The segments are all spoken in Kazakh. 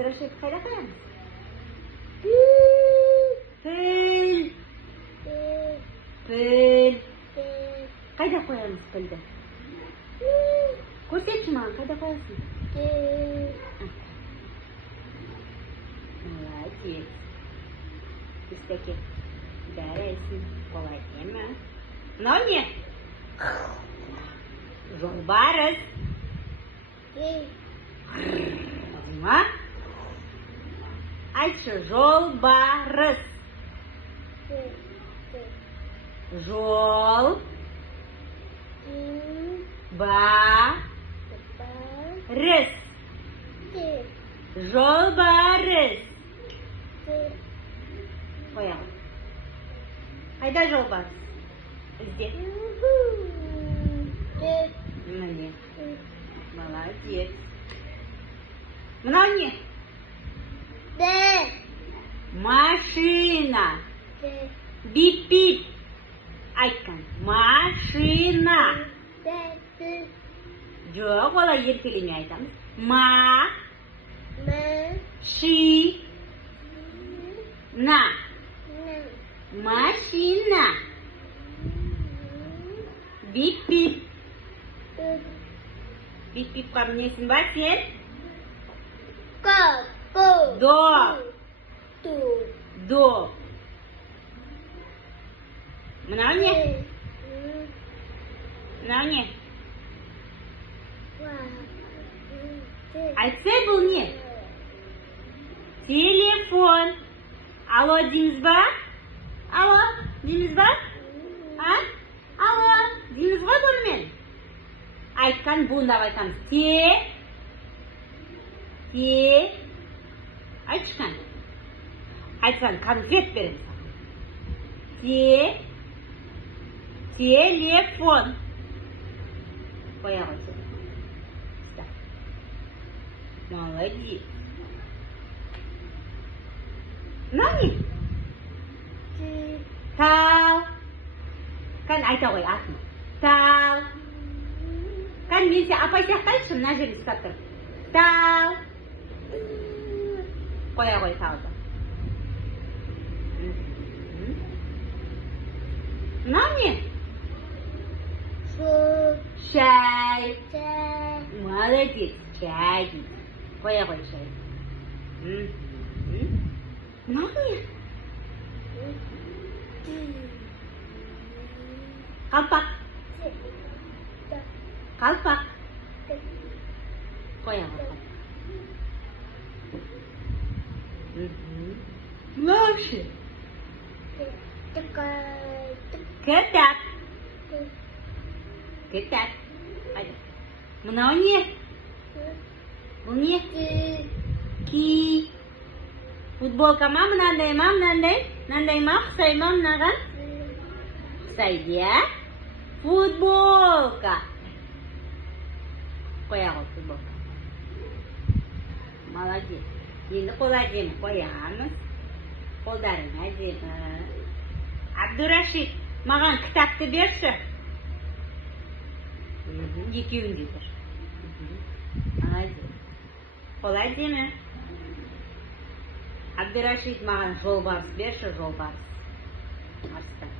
Abdurashid qayda qo'yamiz? Pil. Qayda qo'yamiz pilni? Ko'rsatchi menga, qayda qo'yasiz? Молодец. Кстати, дарайсың, қолай деме. Мынау не? Жолбарыс. Ма? Айтшы, жолбарыс. Жол. Рыс. Жолбарыс. Қояғыз. Қайда жолбарыс? Іздеп. Міне. Молодец. Мынау не? Машина. Бип-бип. Айтқан. Машина. Жоқ, олай еркелемей айтамыз. Машина. Бип-бип. Бип-бипқа мінесің ба сен? До. Мынау не? Мынау не? Айтса бұл не? Телефон. Алло дейміз ба? Алло дейміз ба? Алло дейміз ғой бұнымен? Айтқан буындап айтамыз. Айтшқан. Айтқан конкрет берем саған. Телефон. Қоя ғой. Молодец. Мынау не? Тал. Кән айта ғой атын. Тал. Кән мен сен апай сияқты айтшы, мына жерде ұстап тұр. Тал. Қоя ғой талды. Мынау не? Шай. Молодец. Шай дейді. Қоя ғой шай. Мынау не? Қалпақ. Қалпақ. Қоя ғой. Лошадь. Кітап. Кітап. Мынау не? Бұл не? Ки. Футболка ма? Мынандай ма? Мынандай ма? Ұқсай ма мынаған? Ұқсайды, ә? Футболка. Қоя ғой футболка. Молодец. Енді қол әдемі қоямыз. Қолдарың әдемі. Абдурашид, маған кітапты берші. Екеуін де бер. Молодец. Қол әдемі. Абдурашид, маған жолбарыс берші, жолбарыс. Арыстан.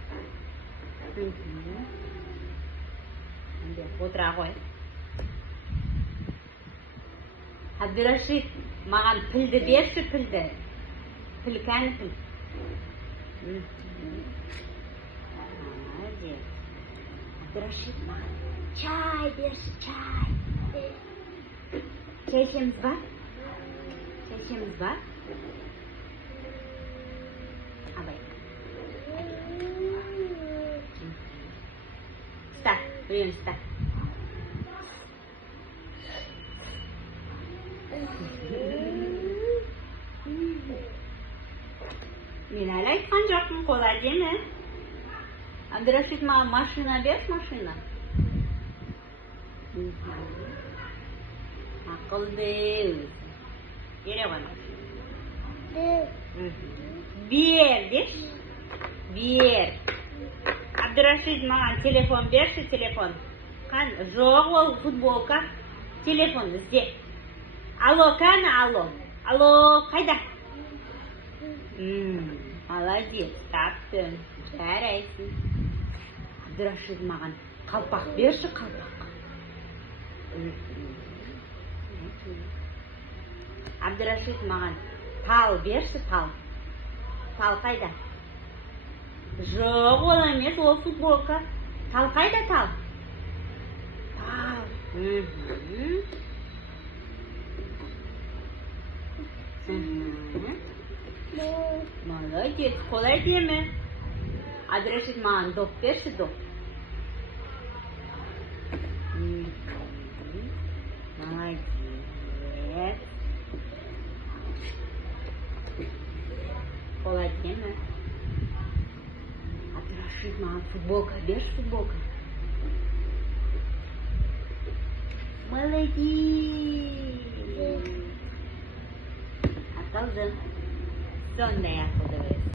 Отыра қой. Абдурашид, маған пілді берші, пілді. Піл, кәні піл. Молодец. Абдурашид, маған чай берші, чай. Чай ішеміз ба? Чай ішеміз ба? Абай. Ста, біреуін ста. Мен әлі айтқан жоқпын, қол әдемі. Абдурашид, маған машина берші, машина. Ақылды өзі. Бере ғой машина. Бер, деші. Бер. Абдурашид, маған телефон берші, телефон. Жоқ, ол футболка. Телефон ізде. Алло, кәні, алло. Алло, қайда? Молодец, таптың. Жарайсың. Абдырашид маған қалпақ берші, қалпақ. Абдырашид маған тал берші, тал. Тал қайда? Жоқ, ол емес, ол футболка. Тал қайда, тал? Тал. Молодец, қолай деме. Абдырашид маған доп берші, доп. Молодец. Қолай деме. Абдырашид маған футболка берші, футболка. Молодец. Аталдың. Сондай ақылды